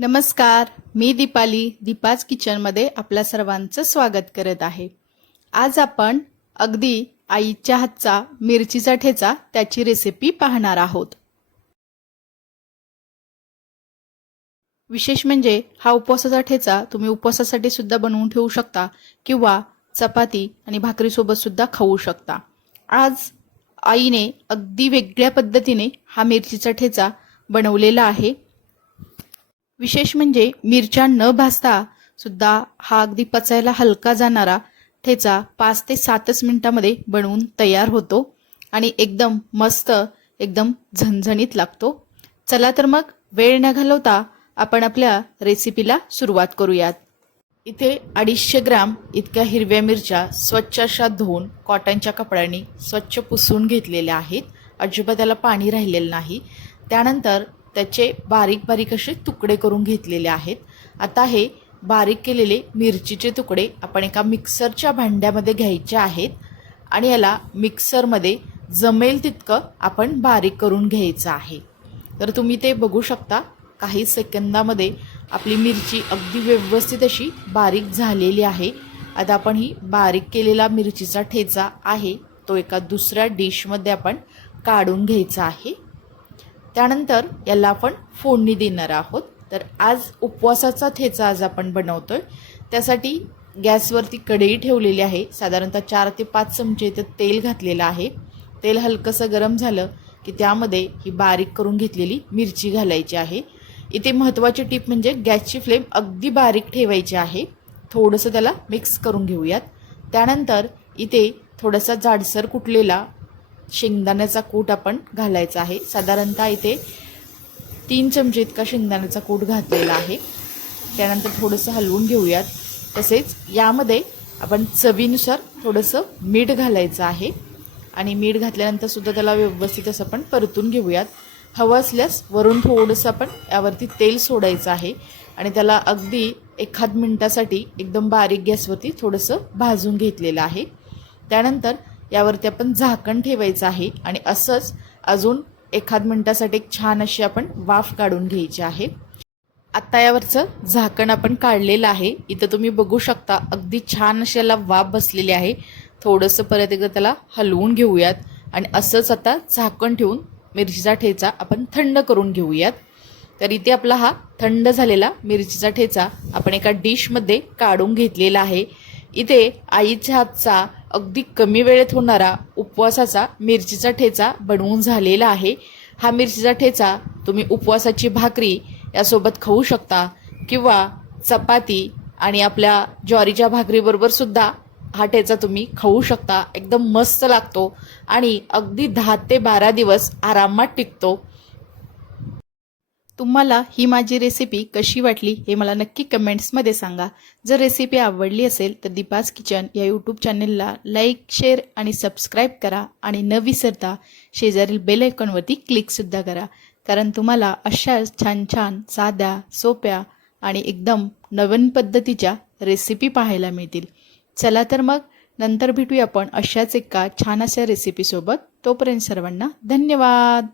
नमस्कार मी दीपाली दीपाज किचनमध्ये आपल्या सर्वांचं स्वागत करत आहे. आज आपण अगदी आईच्या हातचा मिरचीचा ठेचा त्याची रेसिपी पाहणार आहोत. विशेष म्हणजे हा उपवासाचा ठेचा तुम्ही उपवासासाठी सुद्धा बनवून ठेवू शकता किंवा चपाती आणि भाकरीसोबत सुद्धा खाऊ शकता. आज आईने अगदी वेगळ्या पद्धतीने हा मिरचीचा ठेचा बनवलेला आहे. विशेष म्हणजे मिरच्या न भाजता सुद्धा हा अगदी पचायला हलका जाणारा ठेचा पाच ते सातच मिनिटामध्ये बनवून तयार होतो आणि एकदम मस्त एकदम झणझणीत लागतो. चला तर मग वेळ न घालवता आपण आपल्या रेसिपीला सुरुवात करूयात. इथे अडीचशे ग्राम इतक्या हिरव्या मिरच्या स्वच्छ अशा धुवून कॉटनच्या कपड्याने स्वच्छ पुसून घेतलेल्या आहेत. अजिबात त्याला पाणी राहिलेलं नाही. त्यानंतर त्याचे बारीक बारीक असे तुकडे करून घेतलेले आहेत. आता हे बारीक केलेले मिरचीचे तुकडे आपण एका मिक्सरच्या भांड्यामध्ये घ्यायचे आहेत आणि याला मिक्सरमध्ये जमेल तितकं आपण बारीक करून घ्यायचं आहे. तर तुम्ही ते बघू शकता काही सेकंदामध्ये आपली मिरची अगदी व्यवस्थित अशी बारीक झालेली आहे. आता आपण ही बारीक केलेला मिरचीचा ठेचा आहे तो एका दुसऱ्या डिशमध्ये आपण काढून घ्यायचा आहे. त्यानंतर याला आपण फोडणी देणार आहोत. तर आज उपवासाचा ठेचा आज आपण बनवतो आहे त्यासाठी गॅसवरती कढई ठेवलेली आहे. साधारणतः चार ते पाच चमचे इथं तेल घातलेलं आहे. तेल हलकंसं गरम झालं की त्यामध्ये ही बारीक करून घेतलेली मिरची घालायची आहे. इथे महत्त्वाची टीप म्हणजे गॅसची फ्लेम अगदी बारीक ठेवायची आहे. थोडंसं त्याला मिक्स करून घेऊयात. त्यानंतर इथे थोडासा जाडसर कुटलेला शेंगदाण्याचा कूट आपण घालायचा आहे. साधारणतः इथे तीन चमचे इतका शेंगदाण्याचा कूट घातलेला आहे. त्यानंतर थोडंसं हलवून घेऊयात. तसेच यामध्ये आपण चवीनुसार थोडंसं मीठ घालायचं आहे. आणि मीठ घातल्यानंतर सुद्धा त्याला व्यवस्थित असं आपण परतून घेऊयात. हवं असल्यास वरून थोडंसं आपण यावरती तेल सोडायचं आहे. आणि त्याला अगदी एखाद मिनटासाठी एकदम बारीक गॅसवरती थोडंसं भाजून घेतलेलं आहे. त्यानंतर यावरती आपण झाकण ठेवायचं आहे आणि असंच अजून एखाद मिनटासाठी एक छान अशी आपण वाफ काढून घ्यायची आहे. आत्ता यावरचं झाकण आपण काढलेलं आहे. इथं तुम्ही बघू शकता अगदी छान अशी याला वाफ बसलेली आहे. थोडंसं परत एकदा त्याला हलवून घेऊयात आणि असंच आता झाकण ठेवून मिरचीचा ठेचा आपण थंड करून घेऊयात. तर इथे आपला हा थंड झालेला मिरचीचा ठेचा आपण एका डिशमध्ये काढून घेतलेला आहे. इथे आईच्या हातचा अगदी कमी वेळेत होणारा उपवासाचा मिरचीचा ठेचा बनवून झालेला आहे. हा मिरचीचा ठेचा तुम्ही उपवासाची भाकरी यासोबत खाऊ शकता किंवा चपाती आणि आपल्या ज्वारीच्या भाकरीबरोबर सुद्धा हा ठेचा तुम्ही खाऊ शकता. एकदम मस्त लागतो आणि अगदी दहा ते बारा दिवस आरामात टिकतो. तुम्हाला ही माझी रेसिपी कशी वाटली हे मला नक्की कमेंट्समध्ये सांगा. जर रेसिपी आवडली असेल तर दीपाज किचन या यूट्यूब चॅनलला लाईक शेअर आणि सबस्क्राईब करा आणि न विसरता शेजारील बेल आयकॉनवरती क्लिकसुद्धा करा. कारण तुम्हाला अशाच छान छान साध्या सोप्या आणि एकदम नवीन पद्धतीच्या रेसिपी पाहायला मिळतील. चला तर मग नंतर भेटूया आपण अशाच एका छान अशा रेसिपीसोबत तोपर्यंत सर्वांना धन्यवाद!